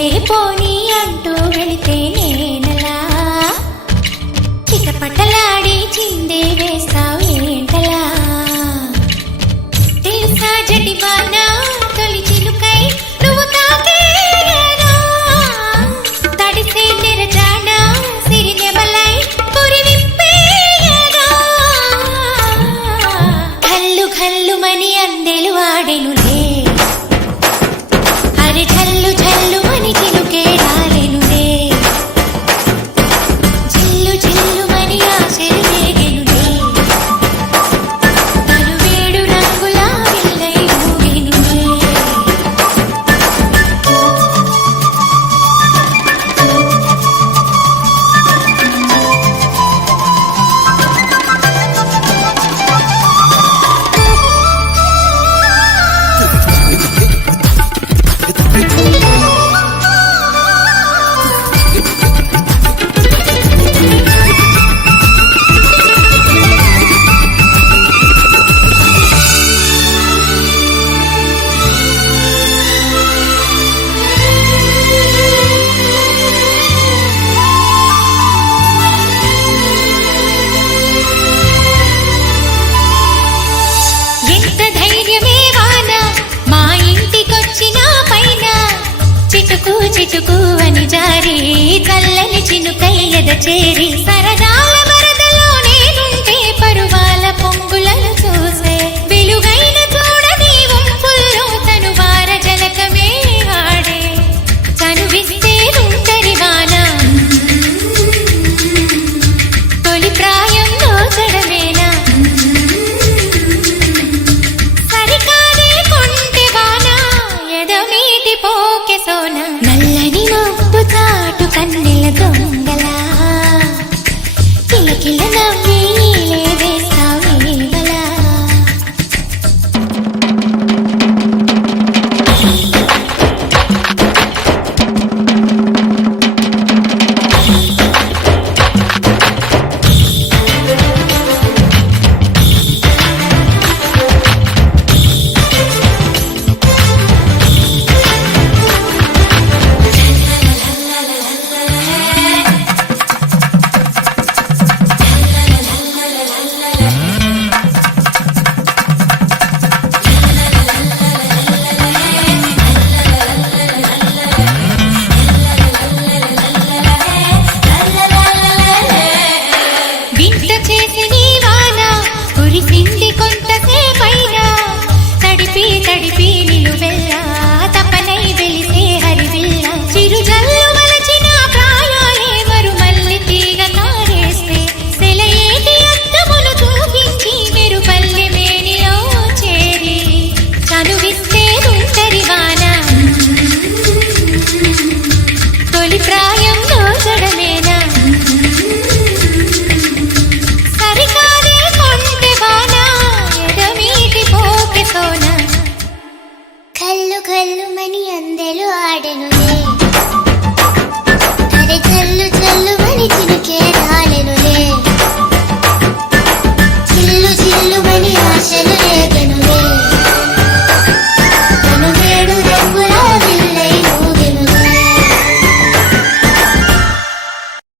చల్లే పోనీ అంటూ వెళితే నేనలా చిటపటలాడి చిందే వేస్తావు ఏంటలా తెలుసా జటివానా తొలి చిలుకై నువ్వు తాకేయగా తడిసే నెరజానా సిరి నెమలై పురి విప్పేయగా కల్లు కల్లుమని అందెలు వాడెనులే అరే జల్లు జల్లు మని చిలుకే రాలెనులే జిల్లు జిల్లు మని ఆశలు రేగెనులే తను వేడు రంగుల విల్లై ఊగెనులే ఎంత ధైర్యమే వాన మా ఇంటికొచ్చిన పైన చిటుకు చిటుకు అని జారి చల్లని చినుకై ఎద చేరి సరదా